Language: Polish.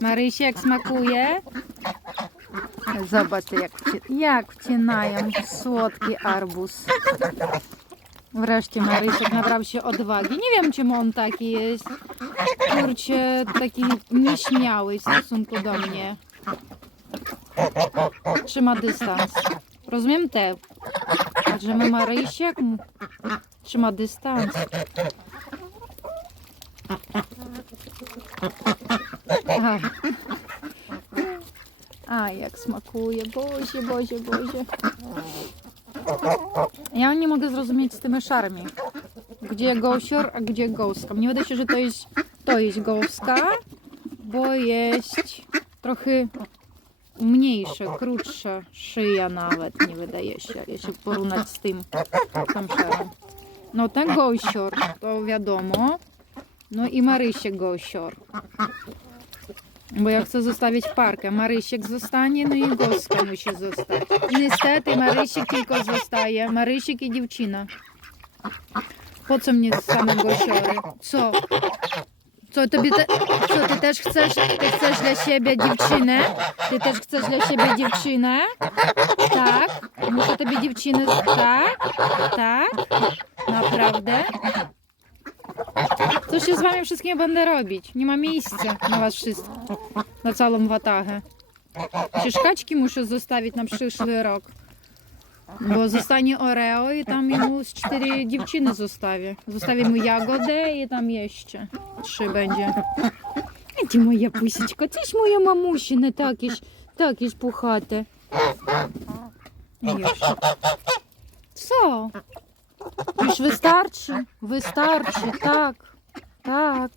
Marysi, jak smakuje? Zobaczcie, jak, wci- jak wcinają słodki arbuz. Wreszcie Marysiek nabrał się odwagi. Nie wiem, czemu on taki jest. Kurczę, taki nieśmiały w stosunku do mnie. Trzyma dystans. Rozumiem te. że my Marysiek trzyma dystans. Aj, jak smakuje. Bozie, bozie, bozie. Ja nie mogę zrozumieć z tymi szarmi. Gdzie gąsior, a gdzie gąska. Mnie wydaje się, że to jest, to jest gąska, bo jest trochę mniejsze, krótsze szyja nawet, nie wydaje się, jeśli porównać z tym tam szarem. No ten gąsior, to wiadomo. No i Marysiek gąsior. Bo ja chcę zostawić parkę. Marysiek zostanie, no i Goska musi zostać. Niestety Marysiek tylko zostaje. Marysiek i dziewczyna. Po co mnie same gosiory? Co? Co, tobie te, co ty też chcesz? Ty chcesz dla siebie dziewczynę? Ty też chcesz dla siebie dziewczynę? Tak? Muszę tobie dziewczynę... Tak? Tak? Naprawdę? Co się z wami wszystkimi będę robić? Nie ma miejsca na was wszystkich. Na całą watagę. Przecież kaczki muszę zostawić na przyszły rok. Bo zostanie Oreo i tam mu z cztery dziewczyny zostawię. Zostawię mu jagodę i tam jeszcze trzy będzie. Ty moja pusiczka, tyś moja mamusina, takieś, takieś puchate. Już. Co? Już wystarczy, wystarczy, tak, tak.